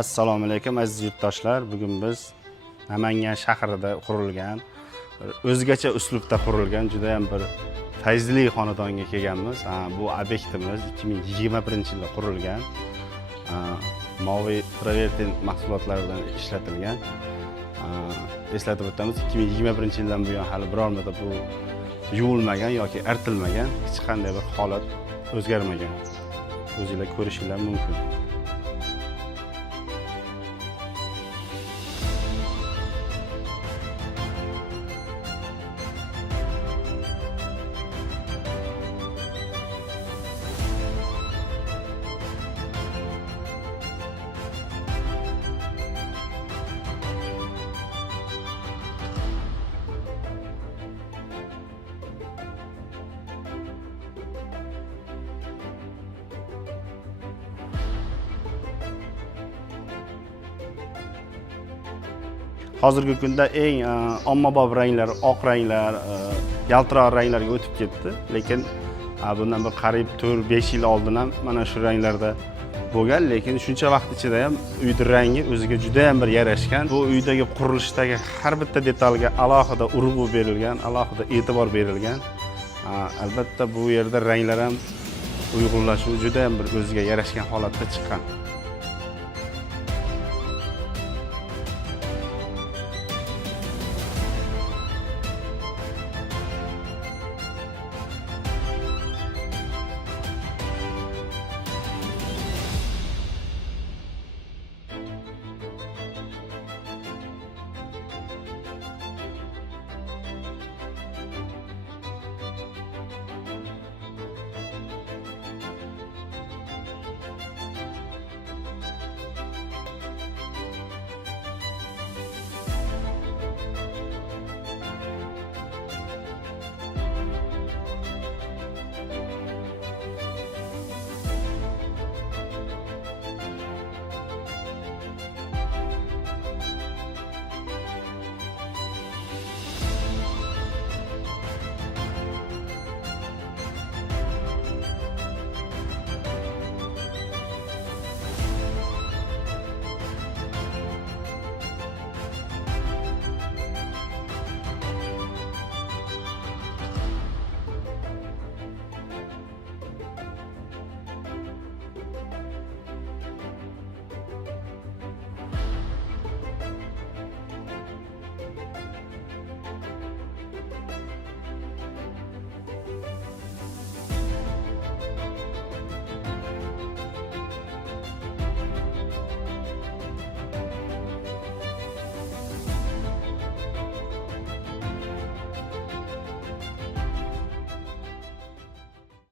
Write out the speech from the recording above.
Assalomu alaykum aziz yurtdoshlar. Bugun biz Namangan shahrida qurilgan, o'zgacha uslubda qurilgan juda ham bir fayzli xonadonga kelganmiz. Bu obyektimiz 2021-yilda qurilgan. Moviy Travertin mahsulotlaridan ishlatilgan. Eslatib o'tamiz, 2021-yildan buyon hali biror marta bu yuvilmagan yoki artilmagan, hech qanday bir holat o'zgarmagan. O'zingizlar ko'rishingiz mumkin. Hozirgi kunda eng ommabop ranglar, oq ranglar, yaltiroq ranglarga o'tib ketdi. Lekin bundan bir qariyb 4-5 yil oldin ham mana shu ranglarda bo'lgan, lekin shuncha vaqt ichida ham uyning rangi o'ziga juda ham bir yarashgan. Bu uydagi qurilishdagi har bitta detalga alohida urg'u berilgan, alohida e'tibor berilgan. Albatta bu yerda ranglar ham uyg'unlashuvi juda ham bir o'ziga yarashgan holatda chiqqan.